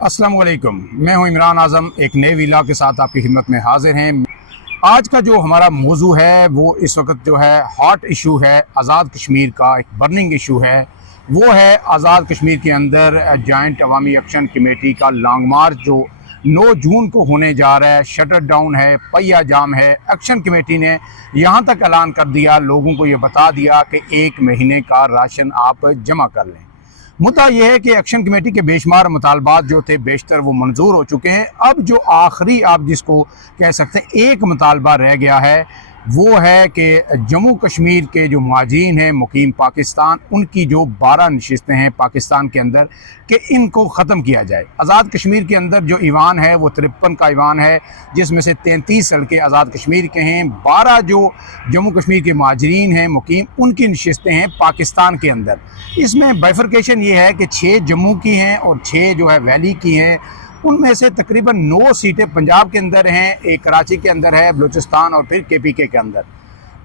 अस्सलाम वालेकुम। मैं हूं इमरान आज़म, एक नए वीला के साथ आपकी खिदमत में हाजिर हैं। आज का जो हमारा मौजू है वो इस वक्त जो है हॉट इशू है, आज़ाद कश्मीर का एक बर्निंग इशू है। वो है आज़ाद कश्मीर के अंदर जॉइंट अवामी एक्शन कमेटी का लॉन्ग मार्च जो 9 जून को होने जा रहा है। शटर डाउन है, पहिया जाम है। एक्शन कमेटी ने यहाँ तक ऐलान कर दिया, लोगों को ये बता दिया कि 1 महीने का राशन आप जमा कर लें। मुद्दा यह है कि एक्शन कमेटी के बेशुमार मुतालबात जो थे बेशतर वो मंजूर हो चुके हैं। अब जो आखिरी आप जिसको कह सकते हैं एक मुतालबा रह गया है वो है कि जम्मू कश्मीर के जो मुहाजिरीन हैं मुकीम पाकिस्तान, उनकी जो 12 नशिस्तें हैं पाकिस्तान के अंदर, कि इनको ख़त्म किया जाए। आज़ाद कश्मीर के अंदर जो ईवान है वो 53 का ईवान है, जिसमें से 33 हल्के आज़ाद कश्मीर के हैं। 12 जो जम्मू कश्मीर के मुहाजिरीन हैं मुकीम, उनकी नशिस्तें हैं पाकिस्तान के अंदर। इसमें बाइफर्केशन ये है कि 6 जम्मू की हैं और 6 जो है वैली की हैं। उनमें से तकरीबन 9 सीटें पंजाब के अंदर हैं, एक कराची के अंदर है, बलूचिस्तान और फिर KPK के अंदर।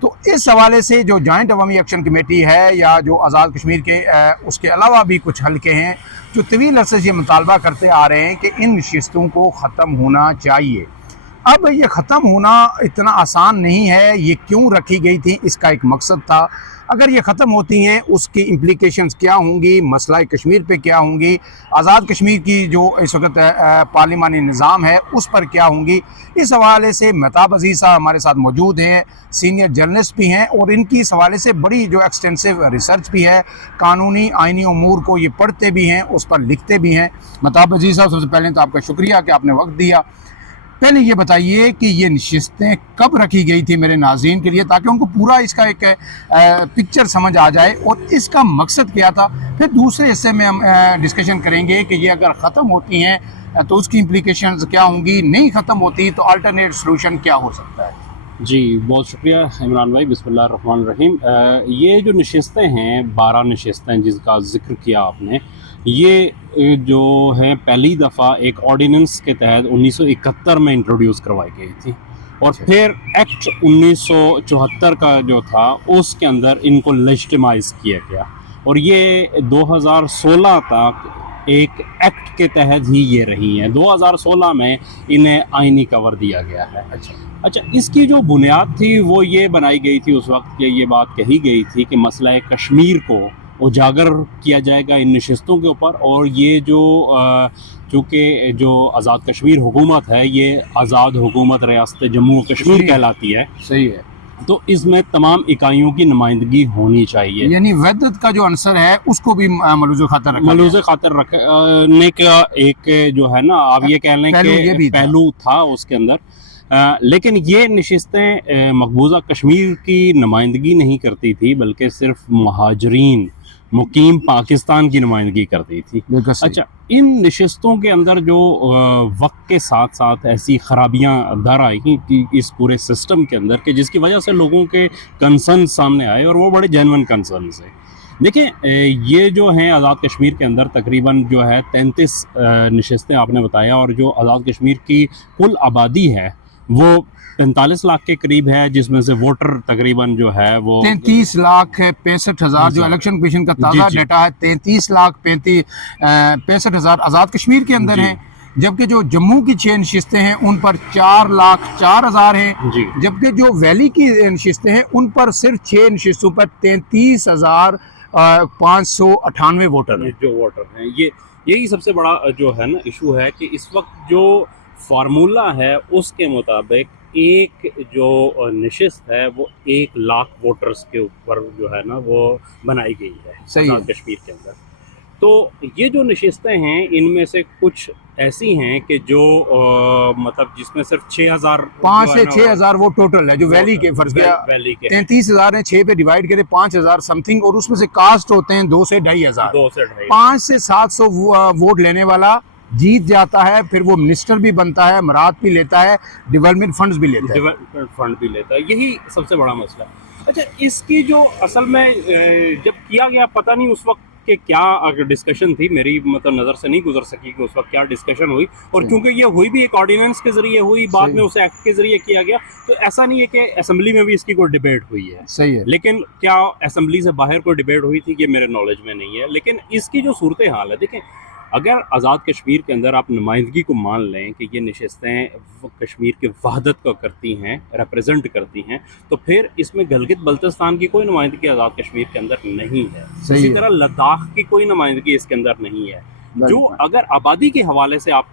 तो इस हवाले से जो जॉइंट अवामी एक्शन कमेटी है या जो आज़ाद कश्मीर के उसके अलावा भी कुछ हल्के हैं जो तवील अरसे से ये मुतालबा करते आ रहे हैं कि इन नशिस्तों को ख़त्म होना चाहिए। अब ये ख़त्म होना इतना आसान नहीं है। ये क्यों रखी गई थी, इसका एक मकसद था। अगर ये ख़त्म होती हैं उसकी इम्प्लीकेशंस क्या होंगी, मसला कश्मीर पे क्या होंगी, आज़ाद कश्मीर की जो इस वक्त पार्लिमानी निज़ाम है उस पर क्या होंगी। इस हवाले से महताब अजीज़ साहब हमारे साथ मौजूद हैं, सीनियर जर्नलिस्ट भी हैं और इनकी इस हवाले से बड़ी जो एक्सटेंसिव रिसर्च भी है, कानूनी आइनी अमूर को ये पढ़ते भी हैं, उस पर लिखते भी हैं। महताब अजीज़ साहब, सबसे पहले तो आपका शुक्रिया कि आपने वक्त दिया। पहले ये बताइए कि ये नशिस्तें कब रखी गई थी मेरे नाज़रीन के लिए, ताकि उनको पूरा इसका एक पिक्चर समझ आ जाए और इसका मकसद क्या था। फिर दूसरे हिस्से में हम डिस्कशन करेंगे कि ये अगर ख़त्म होती हैं तो उसकी इम्प्लीकेशंस क्या होंगी, नहीं ख़त्म होती तो अल्टरनेट सलूशन क्या हो सकता है। जी, बहुत शुक्रिया इमरान भाई। बिस्मिल्लाहिर्रहमानिर्रहीम। ये जो नशिस्तें हैं, 12 नशिस्तें जिसका ज़िक्र किया आपने, ये जो हैं पहली दफ़ा एक ऑर्डिनेंस के तहत 1971 में इंट्रोड्यूस करवाई गई थी और फिर एक्ट 1974 का जो था उसके अंदर इनको लेजिटिमाइज़ किया गया और ये 2016 तक एक एक्ट के तहत ही ये रही हैं। 2016 में इन्हें आइनी कवर दिया गया है। अच्छा, इसकी जो बुनियाद थी वो ये बनाई गई थी उस वक्त कि ये बात कही गई थी कि मसला कश्मीर को उजागर किया जाएगा इन नशिस्तों के ऊपर। और ये जो चूँकि जो आज़ाद कश्मीर हुकूमत है ये आज़ाद हुकूमत रियासत जम्मू कश्मीर कहलाती है। सही है। तो इसमें तमाम इकाइयों की नुमाइंदगी होनी चाहिए, यानी वैधत का जो आंसर है उसको भी मलूज़ खातर रखने का एक जो है ना, आप ये कह लें कि पहलू था उसके अंदर। लेकिन ये नशिस्तें मकबूजा कश्मीर की नुमाइंदगी नहीं करती थी, बल्कि सिर्फ मुहाजिरीन मुकीम पाकिस्तान की नुमाइंदगी करती थी। अच्छा, इन नशिस्तों के अंदर जो वक्त के साथ साथ ऐसी खराबियां दर आई कि इस पूरे सिस्टम के अंदर, कि जिसकी वजह से लोगों के कंसर्न सामने आए और वो बड़े जेन्युइन कंसर्न है। देखिए, ये जो हैं आज़ाद कश्मीर के अंदर तकरीबन जो है 33 नशिस्तें आपने बताया, और जो आज़ाद कश्मीर की कुल आबादी है वो 45 लाख के करीब है, जिसमें से वोटर तकरीबन जो है वो 33 लाख 65,000 जो इलेक्शन कमीशन का ताज़ा डाटा है। 33 लाख 65,000 आज़ाद कश्मीर के अंदर हैं, जबकि जो जम्मू की 6 नशिस्तें हैं उन पर 4,04,000 हैं, जबकि जो वैली की नशिस्तें हैं उन पर सिर्फ 6 नशिस्तों पर 33,598 वोटर हैं। जो वोटर हैं, यही सबसे बड़ा जो है ना इशू है कि इस वक्त जो फार्मूला है उसके मुताबिक एक जो नशिस्त है वो 1 लाख वोटर्स के ऊपर जो है ना वो बनाई गई है कश्मीर के अंदर। तो ये जो नशिस्तें हैं इनमें से कुछ ऐसी हैं कि जो मतलब जिसमें सिर्फ 5 से 6,000 वो टोटल है जो वैली के फर्ज किया, 33,000 है, 6 पे डिवाइड करें 5,000 समथिंग, और उसमें से कास्ट होते हैं 2 से 2,500। 5 से 700 वोट लेने वाला जीत जाता है, फिर वो मिनिस्टर भी बनता है, मराद भी लेता है, डेवलपमेंट फंड्स भी लेता है। यही सबसे बड़ा मसला। अच्छा, इसकी जो असल में जब किया गया, पता नहीं उस वक्त के क्या अगर डिस्कशन थी, मेरी मतलब नज़र से नहीं गुजर सकी कि उस वक्त क्या डिस्कशन हुई। और क्योंकि ये हुई भी एक ऑर्डिनेंस के जरिए हुई, बाद में उसे एक्ट के जरिए किया गया, तो ऐसा नहीं है कि असेंबली में भी इसकी कोई डिबेट हुई है। सही है। लेकिन क्या असेंबली से बाहर कोई डिबेट हुई थी, ये मेरे नॉलेज में नहीं है। लेकिन इसकी जो सूरत हाल है, देखें, अगर आज़ाद कश्मीर के अंदर आप नुमाइंदगी को मान लें कि ये नशस्तें कश्मीर के वहदत को करती हैं, रिप्रेजेंट करती हैं, तो फिर इसमें गिलगित बल्तिस्तान की कोई नुमाइंदगी आज़ाद कश्मीर के अंदर नहीं है। सही इसी है। तरह लद्दाख की कोई नुमाइंदगी इसके अंदर नहीं है। जो अगर आबादी के हवाले से आप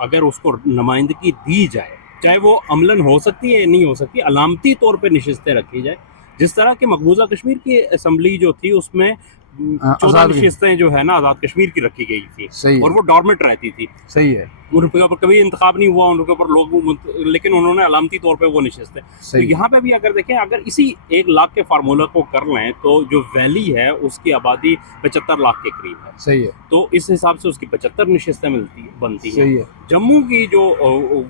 अगर उसको नुमाइंदगी दी जाए, चाहे वो अमलन हो सकती है या नहीं हो सकती, अलामती तौर पर नशस्तें रखी जाए। जिस तरह के मकबूजा कश्मीर की असम्बली जो थी उसमें 14 आज़ाद की। नशस्तें जो है ना आज़ाद कश्मीर की रखी गई थी सही और है। वो डॉर्मेंट रहती थी। सही है। उनके ऊपर कभी इंतखाब नहीं हुआ, उनके ऊपर लोग, लेकिन उन्होंने अलामती तौर पे वो नशस्तें। तो सही है। यहाँ पे भी अगर देखें, अगर इसी 1 लाख के फार्मूला को कर लें तो जो वैली है उसकी आबादी 75 लाख के करीब है। सही है। तो इस हिसाब से उसकी 75 नशस्तें बनती हैं। सही है। जम्मू की जो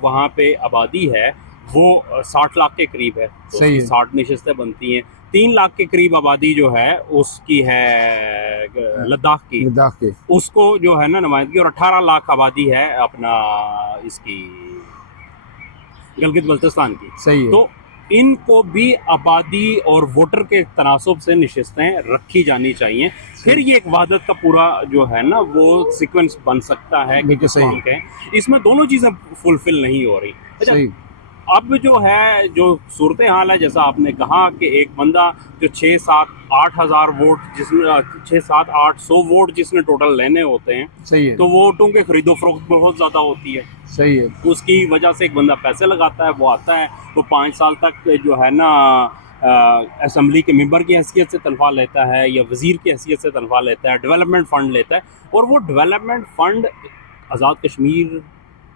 वहाँ पे आबादी है वो 60 लाख के करीब है, तो सही उसकी है। 60 नशस्तें बनती हैं। 3 लाख के करीब आबादी जो है उसकी है लद्दाख की, लद्दाख के। उसको जो है ना नुमाइंदगी, और 18 लाख आबादी है अपना इसकी गिलगित बल्तिस्तान की। सही है। तो इनको भी आबादी और वोटर के तनासब से नशस्तें रखी जानी चाहिए। फिर ये एक वहदत का पूरा जो है ना वो सीक्वेंस बन सकता है कि बिल्कुल सही हम कहें। इसमें दोनों चीज़ें फुलफिल नहीं हो रही। अच्छा, सही। अब जो है जो सूरत हाल है, जैसा आपने कहा कि एक बंदा जो 6-7-8 हज़ार वोट, जिसमें 6-7-800 वोट जिसने टोटल लेने होते हैं, सही है। तो वोटों के खरीदो फरोख्त बहुत ज़्यादा होती है। सही है। उसकी वजह से एक बंदा पैसे लगाता है, वो आता है, वो 5 साल तक जो है ना असम्बली के मेंबर की हैसियत से तनख्वाह लेता है या वज़ीर की हैसियत से तनख्वाह लेता है, डेवलपमेंट फ़ंड लेता है, और वो डेवलपमेंट फ़ंड आज़ाद कश्मीर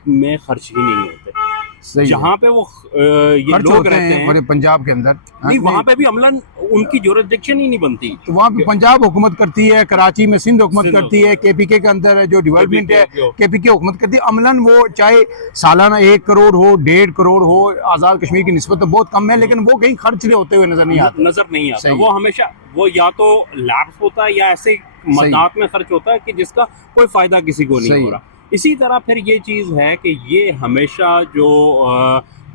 में खर्च ही नहीं होते। सही है। जहाँ पे वो ये खर्च लोग होते रहते हैं हैं, पूरे पंजाब के अंदर। नहीं, वहाँ पे भी अमलन उनकी जुरिसडिक्शन ही नहीं बनती। तो वहाँ पे पंजाब हुकूमत करती है, कराची में सिंध हुकूमत सिंध करती है, केपीके के अंदर जो डेवलपमेंट है जो- केपीके हुकूमत करती है। अमलन वो चाहे सालाना 1 करोड़ हो, 1.5 करोड़ हो, आज़ाद कश्मीर की निस्बत तो बहुत कम है, लेकिन वो कहीं खर्च होते हुए नजर नहीं आते। नजर नहीं आता। सही वो है। हमेशा वो या तो लैप्स होता है या ऐसे मदात में खर्च होता है कि जिसका कोई फायदा किसी को नहीं सही हो रहा। इसी तरह फिर ये चीज़ है कि ये हमेशा जो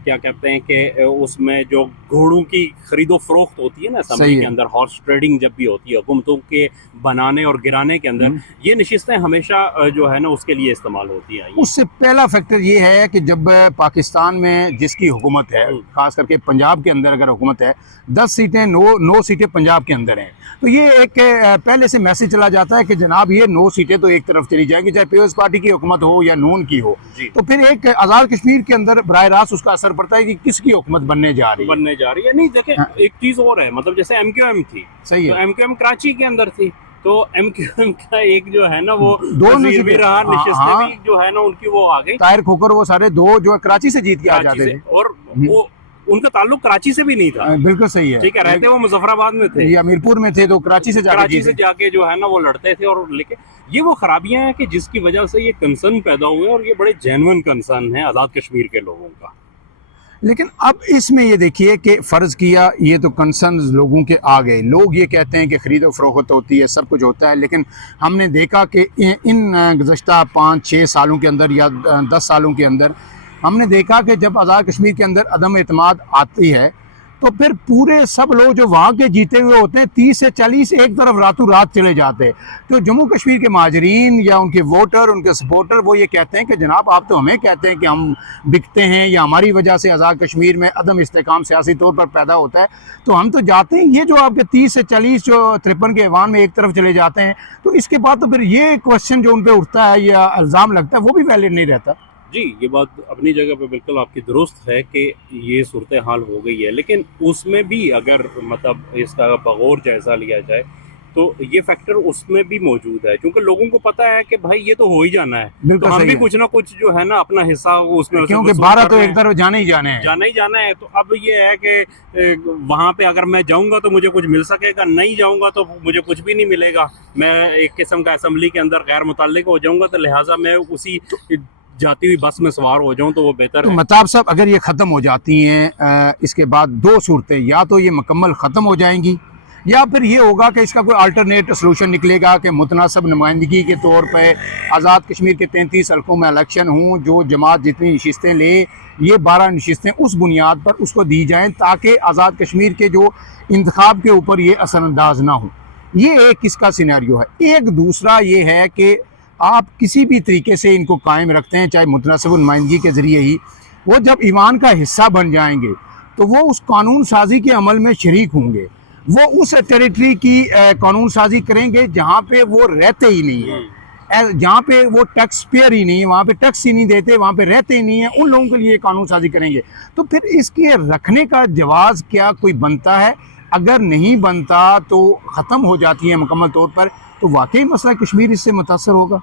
क्या कहते हैं कि उसमें जो घोड़ों की खरीदो फरोख्त होती है ना सही असम्बली है। के अंदर, हॉर्स ट्रेडिंग जब भी होती है हुकूमतों के बनाने और गिराने के अंदर, ये नशिस्तें हमेशा जो है ना उसके लिए इस्तेमाल होती हैं। उससे पहला फैक्टर ये है कि जब पाकिस्तान में जिसकी हुकूमत है, खास करके पंजाब के अंदर अगर हुकूमत है, 10 सीटें 9 सीटें पंजाब के अंदर हैं, तो ये एक पहले से मैसेज चला जाता है कि जनाब ये 9 सीटें तो एक तरफ चली जाएंगी, चाहे पीपल्स पार्टी की हुकूमत हो या नून की हो। जी। तो फिर एक आज़ाद कश्मीर के अंदर बराह रास्त उसका असर पड़ता है कि किसकी हुकूमत बनने जा रही है। बनने जा रही है। नहीं देखें, हाँ। एक चीज़ और है, मतलब जैसे MQM थी, सही तो है। MQM कराची के अंदर थी, तो MQM का एक जो है ना वो दो वज़ीर भी रहा, हाँ, नशिस्तें हाँ। भी जो है ना उनकी वो आ गई ताहिर खोकर वो सारे 2 जो कराची से जीत के आ कराची जाते से, थे। और वो उनका ताल्लुक कराची से भी नहीं था। बिल्कुल सही है। ठीक है, रहते वो मुजफ्फराबाद में थे, ये अमीरपुर में थे, तो कराची से जाके कराची जीते। से जाके जो है ना वो लड़ते थे। और लेकिन ये वो खराबियां हैं कि जिसकी वजह से ये कंसर्न पैदा हुए, और ये बड़े जेन्युइन कंसर्न है आज़ाद कश्मीर के लोगों का। लेकिन अब इसमें ये देखिए कि फ़र्ज़ किया ये तो कंसर्न लोगों के आ गए, लोग ये कहते हैं कि ख़रीदो फरोख्त होती है, सब कुछ होता है, लेकिन हमने देखा कि इन गुज़श्ता 5-6 सालों के अंदर या 10 सालों के अंदर हमने देखा कि जब आज़ाद कश्मीर के अंदर अदम एतमाद आती है, तो फिर पूरे सब लोग जो वहाँ के जीते हुए होते हैं 30 से 40 एक तरफ रातों रात चले जाते हैं। तो जम्मू कश्मीर के महाजरीन या उनके वोटर, उनके सपोर्टर, वो ये कहते हैं कि जनाब आप तो हमें कहते हैं कि हम बिकते हैं या हमारी वजह से आज़ाद कश्मीर में अदम इस्तेकाम सियासी तौर पर पैदा होता है, तो हम तो जाते हैं। ये जो आपके 30 से 40 जो 53 के ऐवान में एक तरफ चले जाते हैं, तो इसके बाद तो फिर ये क्वेश्चन जो उन पर उठता है या इल्ज़ाम लगता है वो भी वैलिड नहीं रहता। जी, ये बात अपनी जगह पे बिल्कुल आपकी दुरुस्त है कि ये सूरत हाल हो गई है, लेकिन उसमें भी अगर मतलब इसका बगौर जायज़ा लिया जाए तो ये फैक्टर उसमें भी मौजूद है, क्योंकि लोगों को पता है कि भाई ये तो हो ही जाना है, बिल्कुल तो हम सही भी है। कुछ ना कुछ जो है ना अपना हिस्सा वो उसमें क्योंकि वसूल 12 कर तो रहे एक हैं। तरफ जाने ही जाने हैं। जाना ही जाना है। तो अब ये है कि वहाँ पे अगर मैं जाऊँगा तो मुझे कुछ मिल सकेगा, नहीं जाऊँगा तो मुझे कुछ भी नहीं मिलेगा। मैं एक किस्म का असम्बली के अंदर गैर मुतल्लिक हो जाऊँगा, तो लिहाजा मैं उसी जाती हुई बस में सवार हो जाऊँ तो वो बेहतर तो है। मताब साहब अगर ये ख़त्म हो जाती हैं, इसके बाद 2 सूरतें, या तो ये मुकम्मल ख़त्म हो जाएंगी या फिर ये होगा कि इसका कोई अल्टरनेट सलूशन निकलेगा कि मुतनासब नुमाइंदगी के तौर पर आज़ाद कश्मीर के 33 हल्कों में इलेक्शन हों, जो जमात जितनी नशिस्तें ले ये 12 नशिस्तें उस बुनियाद पर उसको दी जाएँ ताकि आज़ाद कश्मीर के जो इंतखाब के ऊपर ये असरअंदाज ना हो। ये एक इसका सिनेरियो है। एक दूसरा ये है कि आप किसी भी तरीके से इनको कायम रखते हैं, चाहे मुतनासिब नुमाइंदगी के ज़रिए ही, वो जब ईवान का हिस्सा बन जाएंगे तो वो उस कानून साजी के अमल में शरीक होंगे। वो उस टेरिटरी की कानून साजी करेंगे जहाँ पे वो रहते ही नहीं है, जहाँ पे वो टैक्स पेयर ही नहीं है, वहाँ पे टैक्स ही नहीं देते, वहाँ पे रहते ही नहीं है, उन लोगों के लिए कानून साजी करेंगे। तो फिर इसके रखने का जवाज़ क्या कोई बनता है? अगर नहीं बनता तो ख़त्म हो जाती है मुकम्मल तौर पर, तो वाकई मसला कश्मीर इससे मुतासर होगा।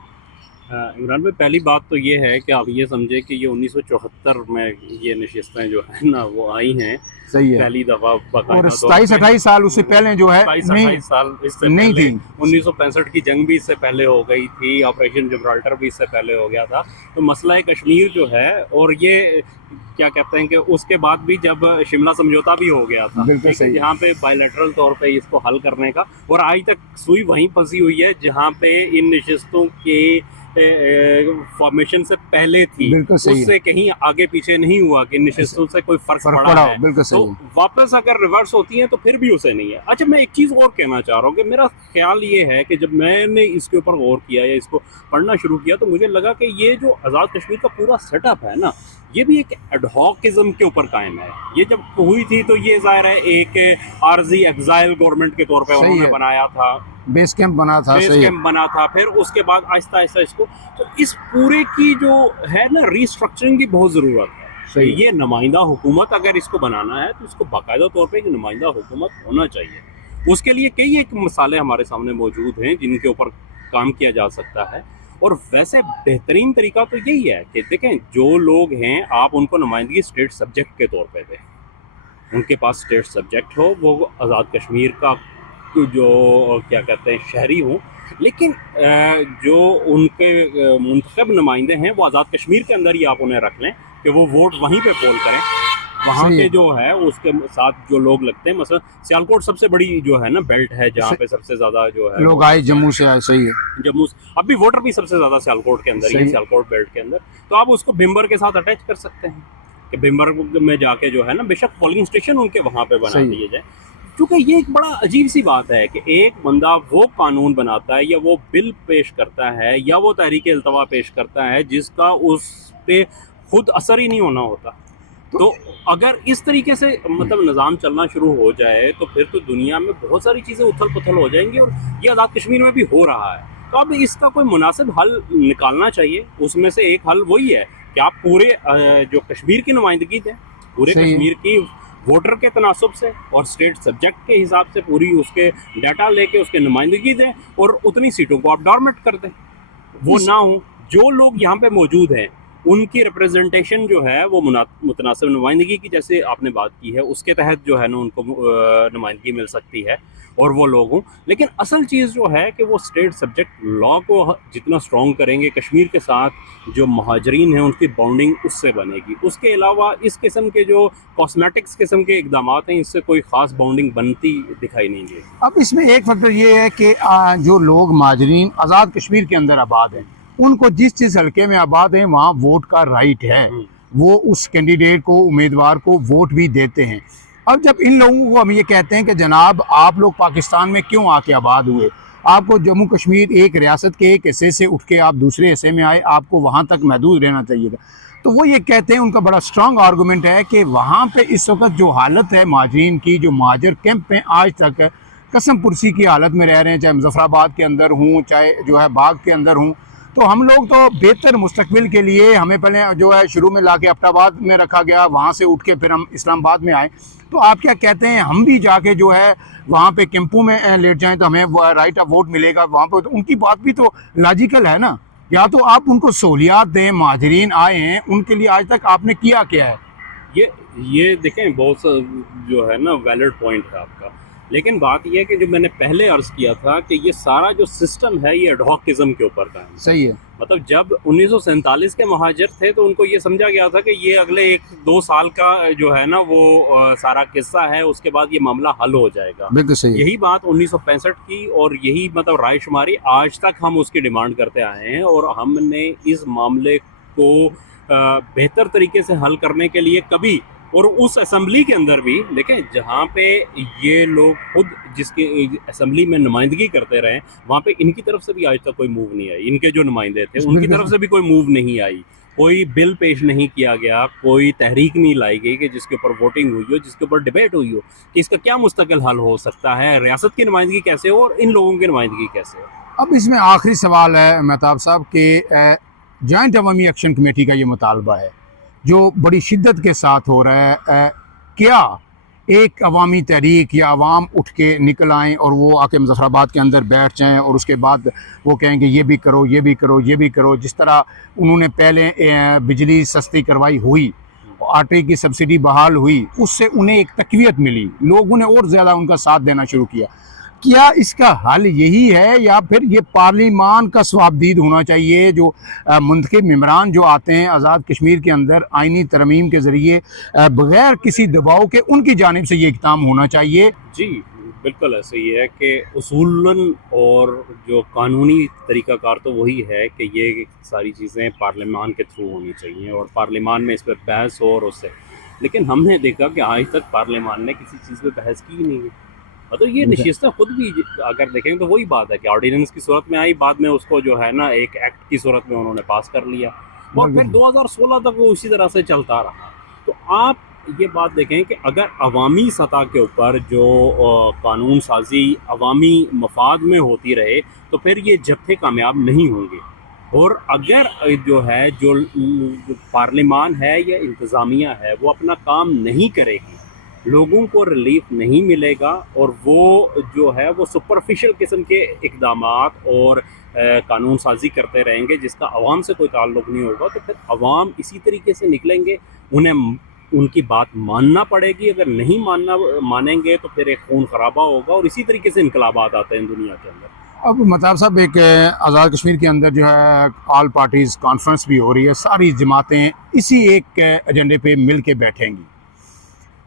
इमरान भाई, पहली बात तो ये है कि आप ये समझे कि ये 1974 में ये नशिस्तें जो है ना वो आई हैं सही है, पहली दफा। और 27-28 साल उससे पहले जो है नहीं, साल इससे नहीं पहले थी। 1965 की जंग भी इससे पहले हो गई थी, ऑपरेशन जिब्राल्टर भी इससे पहले हो गया था। तो मसला कश्मीर जो है, और ये क्या कहते हैं कि उसके बाद भी जब शिमला समझौता भी हो गया था, बिल्कुल सही। जहाँ पे बायलैटरल तौर पे इसको हल करने का, और आज तक सुई वहीं फंसी हुई है जहाँ पे इन नशिस्तों के फॉर्मेशन से पहले थी, बिल्कुल सही उससे कहीं आगे पीछे नहीं हुआ कि नशिस्तों से कोई फर्क पड़ा है। बिल्कुल सही तो वापस अगर रिवर्स होती है तो फिर भी उसे नहीं है। अच्छा, मैं एक चीज़ और कहना चाह रहा हूँ कि मेरा ख्याल ये है कि जब मैंने इसके ऊपर गौर किया या इसको पढ़ना शुरू किया तो मुझे लगा कि ये जो आज़ाद कश्मीर का पूरा सेटअप है ना, ये भी एक एडहॉकिज्म के ऊपर कायम है। ये जब हुई थी तो ये जाहिर है एक आर्जी एग्जाइल गवर्नमेंट के तौर पे उन्होंने बनाया था, बेस कैंप बना था, बेस कैंप बना था। फिर उसके बाद आहिस्ता आहिस्ता इसको, तो इस पूरे की जो है ना रीस्ट्रक्चरिंग की बहुत ज़रूरत है। ये नुमाइंदा हुकूमत अगर इसको बनाना है तो इसको बाकायदा तौर पे एक नुमाइंदा हुकूमत होना चाहिए। उसके लिए कई एक मिसालें हमारे सामने मौजूद हैं जिनके ऊपर काम किया जा सकता है। और वैसे बेहतरीन तरीका तो यही है कि देखें, जो लोग हैं आप उनको नुमाइंदगी स्टेट सब्जेक्ट के तौर पे दें, उनके पास स्टेट सब्जेक्ट हो, वो आज़ाद कश्मीर का जो क्या कहते हैं शहरी हो, लेकिन जो उनके मुंतखब नुमाइंदे हैं वो आज़ाद कश्मीर के अंदर ही आप उन्हें रख लें कि वो वोट वहीं पे पोल करें। वहाँ के जो है उसके साथ जो लोग लगते हैं, मतलब सियालकोट सबसे बड़ी जो है ना बेल्ट है जहाँ पे सबसे ज़्यादा जो है लोग आए, जम्मू से आए। सही है, जम्मू अब भी वोटर भी सबसे ज़्यादा सियालकोट के अंदर ही, सियालकोट बेल्ट के अंदर। तो आप उसको भिम्बर के साथ अटैच कर सकते हैं कि भिम्बर में जाके जो है ना, बेशक पोलिंग स्टेशन उनके वहाँ पे बना दिए जाए। क्योंकि ये एक बड़ा अजीब सी बात है कि एक बंदा वो कानून बनाता है या वो बिल पेश करता है या वो तहरीक अल्तवा पेश करता है जिसका उस पे खुद असर ही नहीं होना होता। तो अगर इस तरीके से मतलब निज़ाम चलना शुरू हो जाए तो फिर तो दुनिया में बहुत सारी चीज़ें उथल पुथल हो जाएंगी, और ये आज़ाद कश्मीर में भी हो रहा है। तो अब इसका कोई मुनासिब हल निकालना चाहिए। उसमें से एक हल वही है कि आप पूरे जो कश्मीर की नुमाइंदगी दें, पूरे कश्मीर की वोटर के तनासब से और स्टेट सब्जेक्ट के हिसाब से पूरी उसके डाटा लेके उसके नुमाइंदगी दें, और उतनी सीटों को आप डॉर्मेंट कर दें। वो ना हो, जो लोग यहाँ पे मौजूद हैं उनकी रिप्रेजेंटेशन जो है वो मुतनासिब नुमाइंदगी की, जैसे आपने बात की है, उसके तहत जो है ना उनको नुमाइंदगी मिल सकती है और वो लोग हों। लेकिन असल चीज़ जो है कि वो स्टेट सब्जेक्ट लॉ को जितना स्ट्रॉन्ग करेंगे, कश्मीर के साथ जो महाजरीन हैं उनकी बॉन्डिंग उससे बनेगी। उसके अलावा इस किस्म के जो कॉस्मेटिक्स किस्म के इकदाम हैं, इससे कोई ख़ास बॉन्डिंग बनती दिखाई नहीं देगी। अब इसमें एक फैक्टर ये है कि जो लोग महाजरीन आज़ाद कश्मीर के अंदर आबाद हैं, उनको जिस हल्के में आबाद हैं वहाँ वोट का राइट है, वो उस कैंडिडेट को, उम्मीदवार को वोट भी देते हैं। अब जब इन लोगों को हम ये कहते हैं कि जनाब आप लोग पाकिस्तान में क्यों आके आबाद हुए, आपको जम्मू कश्मीर एक रियासत के एक हिस्से से उठ के आप दूसरे हिस्से में आए, आपको वहाँ तक महदूद रहना चाहिए था, तो वो ये कहते हैं, उनका बड़ा स्ट्रॉन्ग आर्गूमेंट है कि वहाँ पे इस वक्त जो हालत है महाजरीन की, जो महाजर कैंप में आज तक कसम पुरसी की हालत में रह रहे हैं, चाहे मुजफ्फराबाद के अंदर हूँ, चाहे जो है बाग के अंदर हूँ, तो हम लोग तो बेहतर मुस्तकबिल के लिए हमें पहले जो है शुरू में लाके अब्टाबाद में रखा गया, वहाँ से उठ के फिर हम इस्लामाबाद में आए। तो आप क्या कहते हैं, हम भी जाके जो है वहाँ पे कैंपों में लेट जाएं तो हमें राइट ऑफ वोट मिलेगा वहाँ पर? तो उनकी बात भी तो लॉजिकल है ना। या तो आप उनको सहूलियात दें, महाजरीन आए हैं, उनके लिए आज तक आपने किया क्या है? ये देखें, बहुत जो है ना वैलिड पॉइंट है आपका। लेकिन बात यह है कि जो मैंने पहले अर्ज़ किया था कि ये सारा जो सिस्टम है ये एडहॉकिज्म के ऊपर का है। सही है। मतलब जब 1947 के महाजर थे तो उनको ये समझा गया था कि ये अगले 1-2 साल का जो है ना वो सारा किस्सा है, उसके बाद ये मामला हल हो जाएगा। बिल्कुल सही। यही बात 1965 की, और यही मतलब रायशुमारी आज तक हम उसकी डिमांड करते आए हैं, और हमने इस मामले को बेहतर तरीके से हल करने के लिए कभी और उस असेंबली के अंदर भी देखें, जहाँ पे ये लोग खुद जिसके असेंबली में नुमाइंदगी करते रहे, वहाँ पे इनकी तरफ से भी आज तक कोई मूव नहीं आई। इनके जो नुमाइंदे थे उनकी तरफ से भी कोई मूव नहीं आई, कोई बिल पेश नहीं किया गया, कोई तहरीक नहीं लाई गई कि जिसके ऊपर वोटिंग हुई हो, जिसके ऊपर डिबेट हुई हो कि इसका क्या मुस्तकिल हल हो सकता है, रियासत की नुमाइंदगी कैसे हो और इन लोगों की नुमाइंदगी कैसे हो। अब इसमें आखिरी सवाल है मेहताब साहब कि जॉइंट अवामी एक्शन कमेटी का ये मुतालबा है जो बड़ी शिद्दत के साथ हो रहा है, क्या एक अवामी तहरीक या अवाम उठ के निकल आएँ और वो आके मुज़फ़्फ़राबाद के अंदर बैठ जाएँ और उसके बाद वो कहेंगे ये भी करो, ये भी करो, ये भी करो, जिस तरह उन्होंने पहले बिजली सस्ती करवाई हुई, आटे की सब्सिडी बहाल हुई, उससे उन्हें एक तक़वियत मिली, लोगों ने और ज़्यादा उनका साथ देना शुरू किया। क्या इसका हल यही है या फिर ये पार्लिमान का स्वाबदीद होना चाहिए, जो मुंतखब मेंबरान जो आते हैं आज़ाद कश्मीर के अंदर आइनी तरमीम के ज़रिए बग़ैर किसी दबाव के उनकी जानिब से ये इक़दाम होना चाहिए? जी बिल्कुल ऐसे ही है कि उसूलन और जो कानूनी तरीक़ाकार तो वही है कि ये सारी चीज़ें पार्लिमान के थ्रू होनी चाहिए और पार्लिमान में इस पर बहस हो और उससे, लेकिन हमने देखा कि आज तक पार्लिमान ने किसी चीज़ पे बहस की नहीं है। तो ये नशिस्तें खुद भी अगर देखें तो वही बात है कि ऑर्डिनेंस की सूरत में आई, बाद में उसको जो है ना एक एक्ट की सूरत में उन्होंने पास कर लिया और फिर 2016 तक वो उसी तरह से चलता रहा। तो आप ये बात देखें कि अगर अवामी सतह के ऊपर जो कानून साजी अवामी मफाद में होती रहे तो फिर ये जत्थे कामयाब नहीं होंगे। और अगर जो है जो पार्लिमान है या इंतज़ामिया है वो अपना काम नहीं करेगी, लोगों को रिलीफ नहीं मिलेगा और वो जो है वो सुपरफिशियल किस्म के इक़दामात और कानून साजी करते रहेंगे जिसका अवाम से कोई ताल्लुक़ नहीं होगा, तो फिर अवाम इसी तरीके से निकलेंगे, उन्हें उनकी बात मानना पड़ेगी। अगर नहीं मानेंगे तो फिर एक खून खराबा होगा और इसी तरीके से इनकलाबात आते हैं दुनिया के अंदर। अब मतलब साहब एक आज़ाद कश्मीर के अंदर जो है ऑल पार्टीज़ कॉन्फ्रेंस भी हो रही है, सारी जमातें इसी एक एजेंडे पे मिल के बैठेंगी।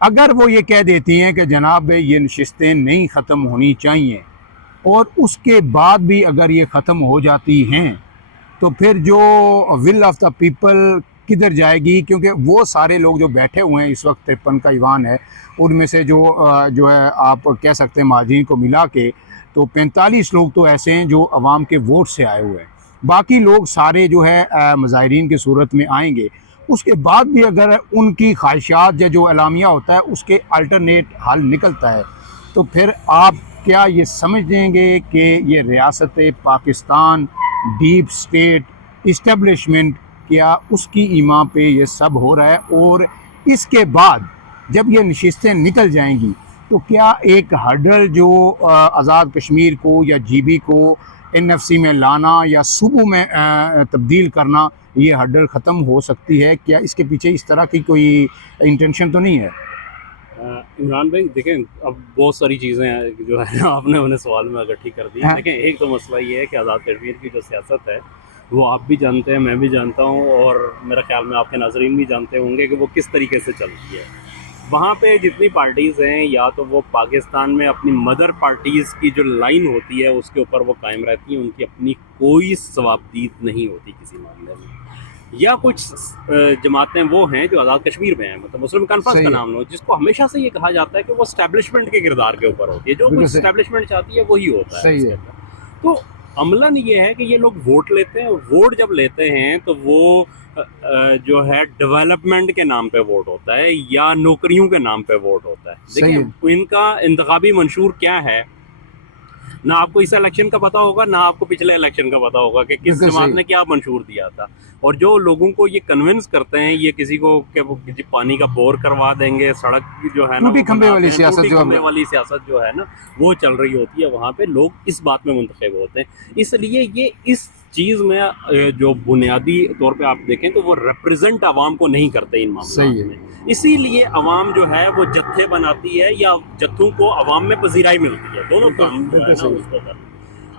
अगर वो ये कह देती हैं कि जनाब ये नशिस्तें नहीं ख़त्म होनी चाहिए और उसके बाद भी अगर ये ख़त्म हो जाती हैं तो फिर जो विल ऑफ द पीपल किधर जाएगी? क्योंकि वो सारे लोग जो बैठे हुए हैं इस वक्त 53 का ईवान है, उनमें से जो है आप कह सकते हैं महाजिन को मिला के तो 45 लोग तो ऐसे हैं जो अवाम के वोट से आए हुए हैं, बाकी लोग सारे जो है मुजाहिरीन की सूरत में आएंगे। उसके बाद भी अगर उनकी ख्वाहिशात या जो एलामिया होता है उसके अल्टरनेट हल निकलता है तो फिर आप क्या ये समझ लेंगे कि ये रियासत पाकिस्तान डीप स्टेट इस्टेब्लिशमेंट क्या उसकी ईमा पे ये सब हो रहा है? और इसके बाद जब ये नशिस्तें निकल जाएंगी तो क्या एक हर्डल जो आज़ाद कश्मीर को या जीबी को NFC में लाना या सूबों में तब्दील करना, ये हर्डल ख़त्म हो सकती है? क्या इसके पीछे इस तरह की कोई इंटेंशन तो नहीं है? इमरान भाई देखें, अब बहुत सारी चीज़ें जो है ना आपने उन्हें सवाल में इकट्ठी कर दी। हाँ। देखें, एक तो मसला ये है कि आज़ाद कश्मीर की जो सियासत है वो आप भी जानते हैं, मैं भी जानता हूँ और मेरा ख्याल में आपके नाज़रीन भी जानते होंगे कि वो किस तरीके से चलती है। वहाँ पे जितनी पार्टीज़ हैं या तो वो पाकिस्तान में अपनी मदर पार्टीज़ की जो लाइन होती है उसके ऊपर वो कायम रहती हैं, उनकी अपनी कोई सवाबदीद नहीं होती किसी मामले में, या कुछ जमातें वो हैं जो आज़ाद कश्मीर में हैं, मतलब मुस्लिम कॉन्फ्रेंस का नाम लो, जिसको हमेशा से ये कहा जाता है कि वो एस्टैब्लिशमेंट के किरदार के ऊपर होती है, जो कुछ एस्टैब्लिशमेंट चाहती है वही होता है। तो अमलन ये है कि ये लोग वोट लेते हैं, वोट जब लेते हैं तो वो जो है डेवलपमेंट के नाम पे वोट होता है या नौकरियों के नाम पे वोट होता है। देखिए, इनका इंतखाबी मंशूर क्या है ना आपको इस इलेक्शन का पता होगा ना आपको पिछले इलेक्शन का पता होगा कि किस जमात ने क्या मंशूर दिया था। और जो लोगों को ये कन्विंस करते हैं, ये किसी को कि वो पानी का बोर करवा देंगे, सड़क जो है ना टूटी खंबे वाली सियासत जो है ना वो चल रही होती है, वहाँ पे लोग इस बात में मुंतखब होते हैं। इसलिए ये इस चीज़ में जो बुनियादी तौर पे आप देखें तो वो रिप्रेजेंट आवाम को नहीं करते इन मामलों में, इसीलिए अवाम जो है वो जत्थे बनाती है या जत्थों को अवाम में पजीराई मिलती है, दोनों काम जो है ना उसको करना।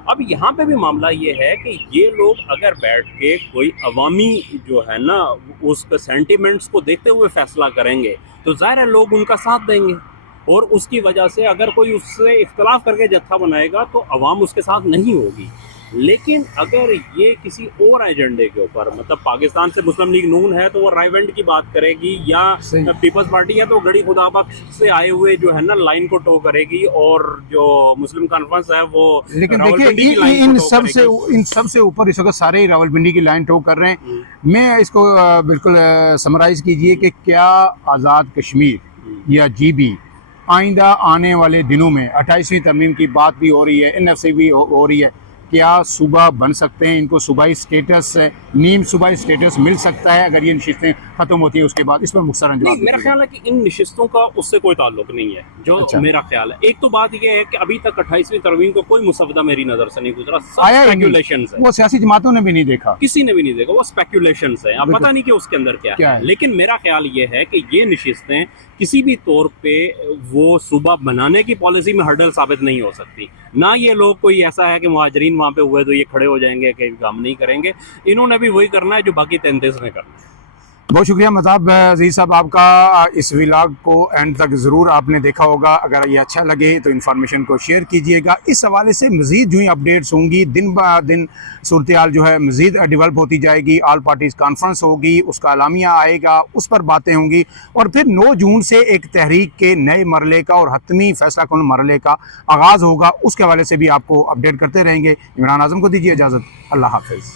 अब यहाँ पे भी मामला ये है कि ये लोग अगर बैठ के कोई अवामी जो है ना उसके सेंटिमेंट्स को देखते हुए फैसला करेंगे तो ज़ाहिर है लोग उनका साथ देंगे, और उसकी वजह से अगर कोई उससे इख्तलाफ करके जत्था बनाएगा तो अवाम उसके साथ नहीं होगी। लेकिन अगर ये किसी और एजेंडे के ऊपर, मतलब पाकिस्तान से मुस्लिम लीग नून है तो वो रायवेंड की बात करेगी, या सही। पीपल्स पार्टी है तो गड़ी खुदा बख्श से आए हुए जो है ना लाइन को टो करेगी, और जो मुस्लिम कॉन्फ्रेंस है वो लेकिन रावलपिंडी की देखिए लाइन इन को टो सब से करेगी। इन सब से ऊपर इस वक्त सारे ही रावलपिंडी की लाइन टो कर रहे हैं। मैं इसको बिल्कुल समराइज कीजिए कि क्या आज़ाद कश्मीर या जीबी आइंदा आने वाले दिनों में 28वीं तरमीम की बात भी हो रही है, एनएफसी भी हो रही है, क्या सूबा बन सकते हैं? इनको सूबाई स्टेटस, नीम सूबाई स्टेटस मिल सकता है अगर ये नशिस्तें खत्म होती है उसके बाद? इस पर मुख्तसरन जवाब नहीं, मेरा दीजिएगा। ख्याल है कि इन नशिस्तों का उससे कोई ताल्लुक नहीं है, जो अच्छा। मेरा ख्याल है। एक तो बात यह है कि अभी तक 28वीं तरमीम को कोई मुसवदा मेरी नज़र से नहीं गुजरा, सब आया ही नहीं। स्पेकुलेशंस है, वो सियासी जमातों ने भी नहीं देखा। किसी ने भी नहीं देखा, वो स्पेकुलेशंस है, अब बिल्कुल। पता नहीं कि उसके अंदर क्या क्या है। है? लेकिन मेरा ख्याल ये है कि ये नशिस्तें किसी भी तौर पे वो सूबा बनाने की पॉलिसी में हर्डल साबित नहीं हो सकती। ना ये लोग कोई ऐसा है कि मुहाजिरीन वहाँ पे हुए तो ये खड़े हो जाएंगे कि काम नहीं करेंगे, इन्होंने भी वही करना है जो बाकी 33 ने करना है। बहुत शुक्रिया मताब अजीज़ साहब आपका। इस व्लॉग को एंड तक ज़रूर आपने देखा होगा। अगर ये अच्छा लगे तो इन्फॉर्मेशन को शेयर कीजिएगा। इस हवाले से मज़ीद जो ही अपडेट्स होंगी, दिन ब दिन सूरत हाल जो है मज़ीद डेवलप होती जाएगी। ऑल पार्टीज़ कॉन्फ्रेंस होगी, उसका अलामिया आएगा, उस पर बातें होंगी, और फिर 9 जून से एक तहरीक के नए मरले का और हतमी फैसला कुन मरले का आगाज़ होगा। उसके हवाले से भी आपको अपडेट करते रहेंगे। इमरान आज़म को दीजिए इजाज़त। अल्लाह हाफ़िज़।